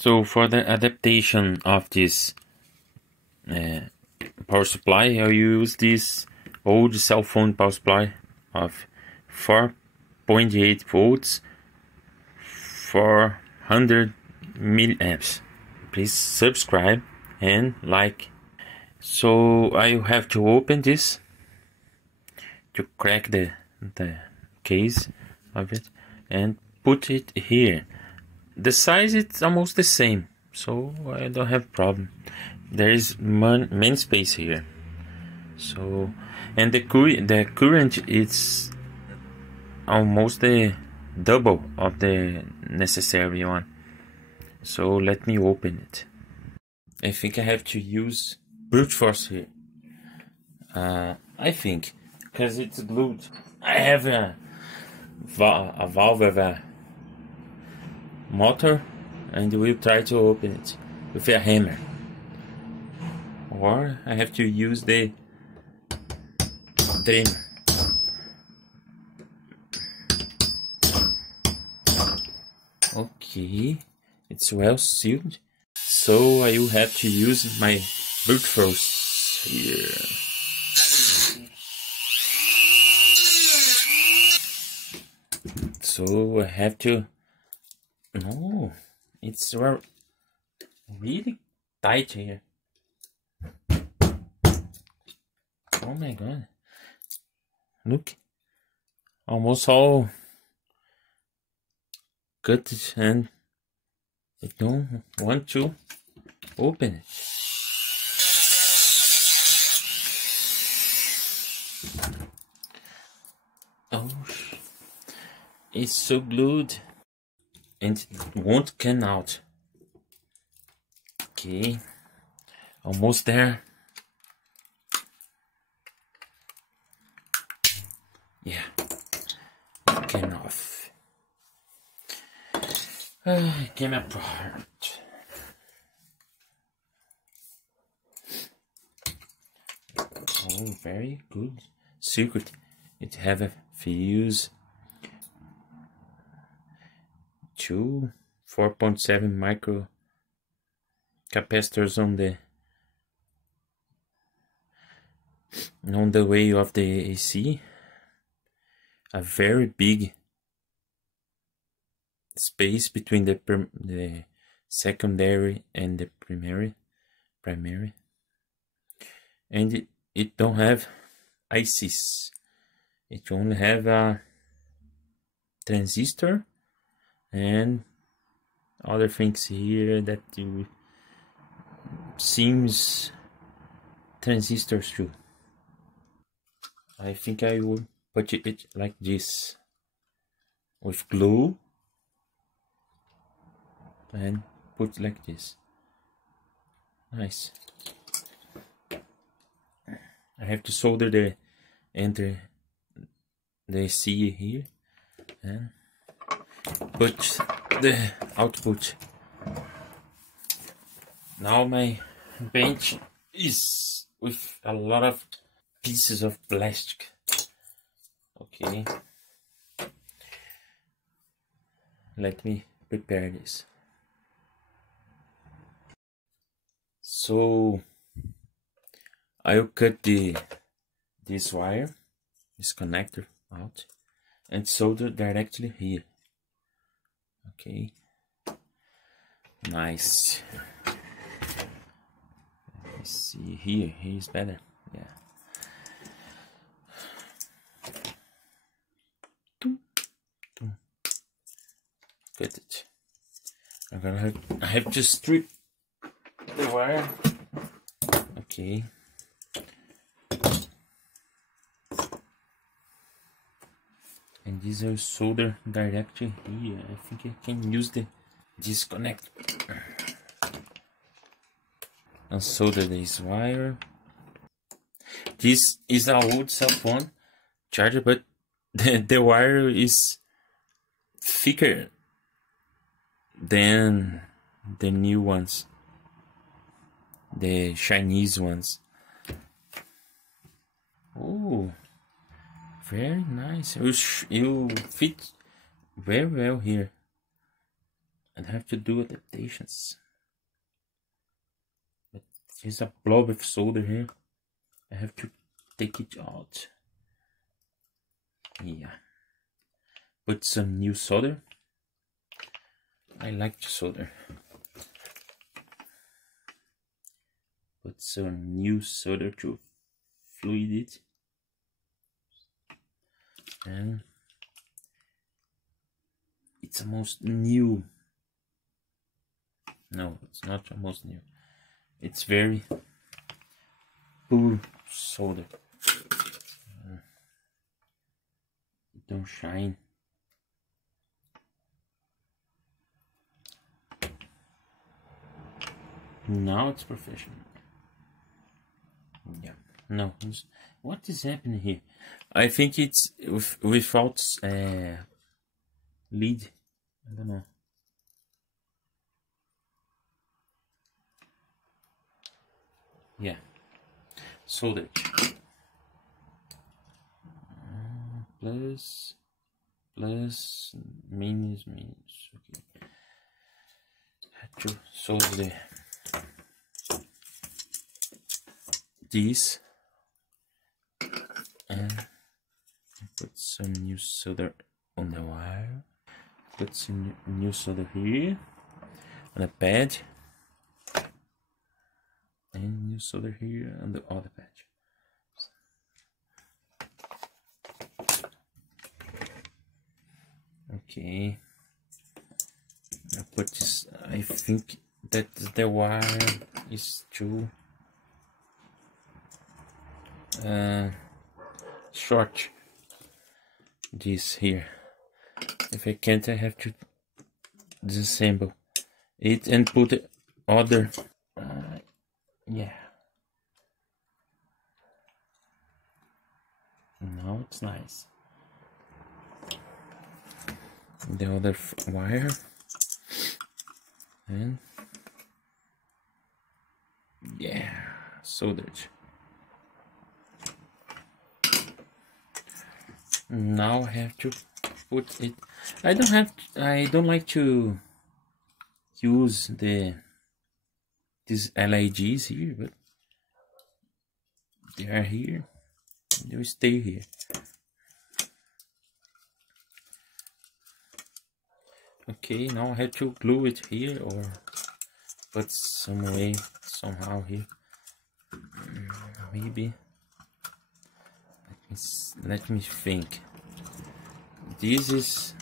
So for the adaptation of this power supply, I use this old cell phone power supply of 4.8 volts, 400 milliamps. Please subscribe and like. So I have to open this to crack the case of it and put it here. The size is almost the same, so I don't have problem. There is main space here. So, and the current is almost the double of the necessary one. So let me open it. I think I have to use brute force here. I think, because it's glued. I have a valve of a motor, and we'll try to open it with a hammer. Or I have to use the trimmer. Okay, it's well sealed, so I will have to use my brute force here. So I have to. No, it's really tight here. Oh my god! Look, almost all cut, and I don't want to open it. Oh, it's so glued and it won't come out. Okay, almost there. Yeah, it came off. It came apart. Oh, very good circuit. It have a fuse. 2 4.7 micro capacitors on the way of the AC. A very big space between the secondary and the primary, and it don't have ICs. It only have a transistor and other things here that you seems transistors too. I think I will put it like this with glue and put like this. Nice. I have to solder the C here and put the output. Now my bench is with a lot of pieces of plastic. Okay, let me prepare this. So I'll cut this wire, this connector out, and solder directly here. Okay, nice. Let's see here. Here's better. Yeah. Cut it. I have to strip the wire. Okay. And these are solder directly here. I think I can use the disconnect and solder this wire. This is an old cell phone charger, but the wire is thicker than the new ones, the Chinese ones. Oh, very nice. You fit very well here. and have to do adaptations. But there's a blob of solder here. I have to take it out. Yeah. Put some new solder. I like to solder. Put some new solder to fluid it. And it's almost new. No, it's not almost new. It's very poor solder. It don't shine. Now it's professional. Yeah. No. What is happening here? I think it's without lead. I don't know. Yeah. Solder. Plus minus. Okay. Have to solder this and put some new solder on the wire. Put some new solder here on the pad, and new solder here on the other pad. Okay, I put this. I think that the wire is too short. This here. If I can't, I have to disassemble it and put the other. Yeah. Now it's nice. The other wire and yeah, soldered. Now I have to put it. I don't like to use these LEDs here, but they are here. They will stay here. Okay, now I have to glue it here or put some way somehow here. Maybe. Let me think. This is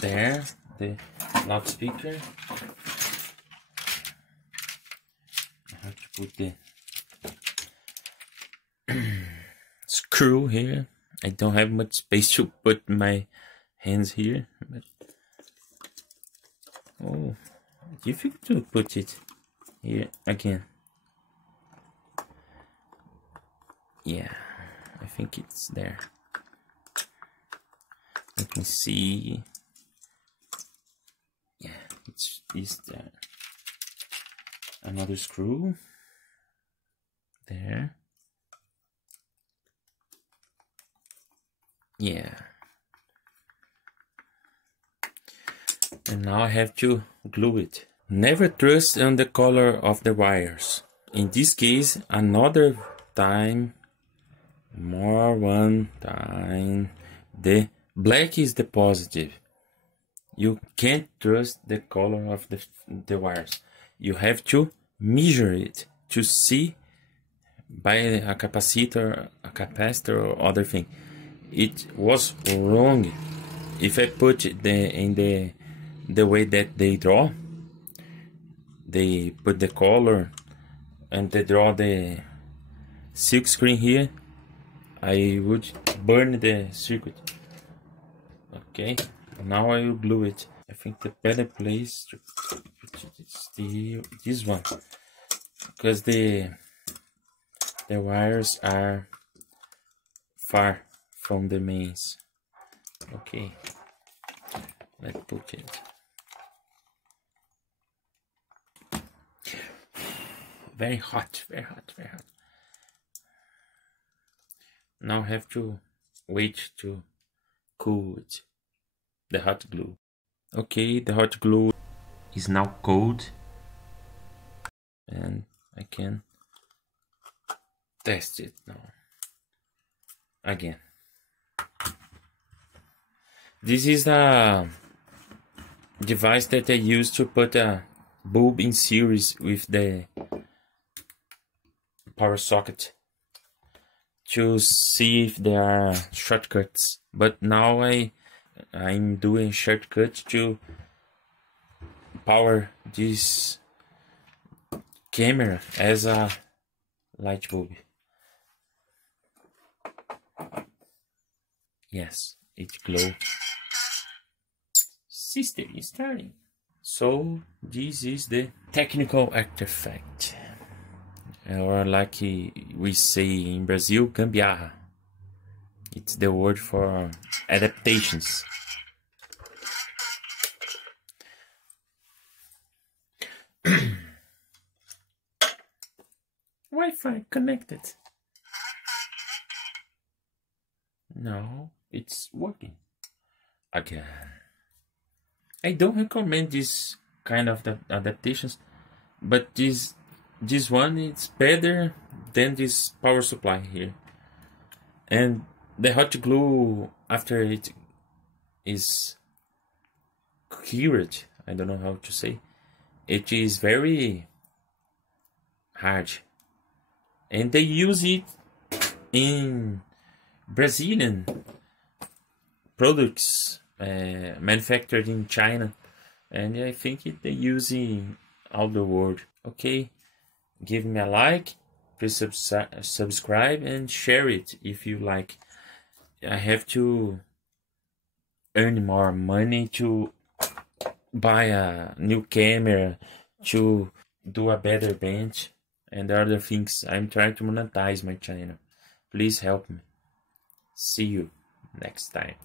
there, the loudspeaker. I have to put the screw here. I don't have much space to put my hands here, but oh, difficult to put it here again. Yeah, I think it's there. Let me see. Yeah, it's there. Another screw there. Yeah. And now I have to glue it. Never trust on the color of the wires. In this case, another time, one time, the black is the positive. You can't trust the color of the wires. You have to measure it to see by a capacitor or other thing. It was wrong. If I put in the way that they draw, they put the color and they draw the silk screen here, I would burn the circuit. Okay, now I will glue it. I think the better place to put it is this one, because the wires are far from the mains. Okay, let's put it. Very hot, very hot, very hot. Now I have to wait to cool it, the hot glue. Okay, the hot glue is now cold, and I can test it now again. This is the device that I use to put a bulb in series with the power socket to see if there are shortcuts. But now I'm doing shortcut to power this camera as a light bulb. Yes, it glow. System is starting. So this is the technical artifact, or like we say in Brazil, gambiarra. It's the word for adaptations. Wi-Fi connected. No, it's working again. I don't recommend this kind of adaptations, but this one is better than this power supply here. And the hot glue, after it is cured, I don't know how to say, it is very hard. And they use it in Brazilian products manufactured in China, and I think they use in all the world. Okay, give me a like, please subscribe and share it if you like. I have to earn more money to buy a new camera, to do a better bench and other things. I'm trying to monetize my channel. Please help me. See you next time.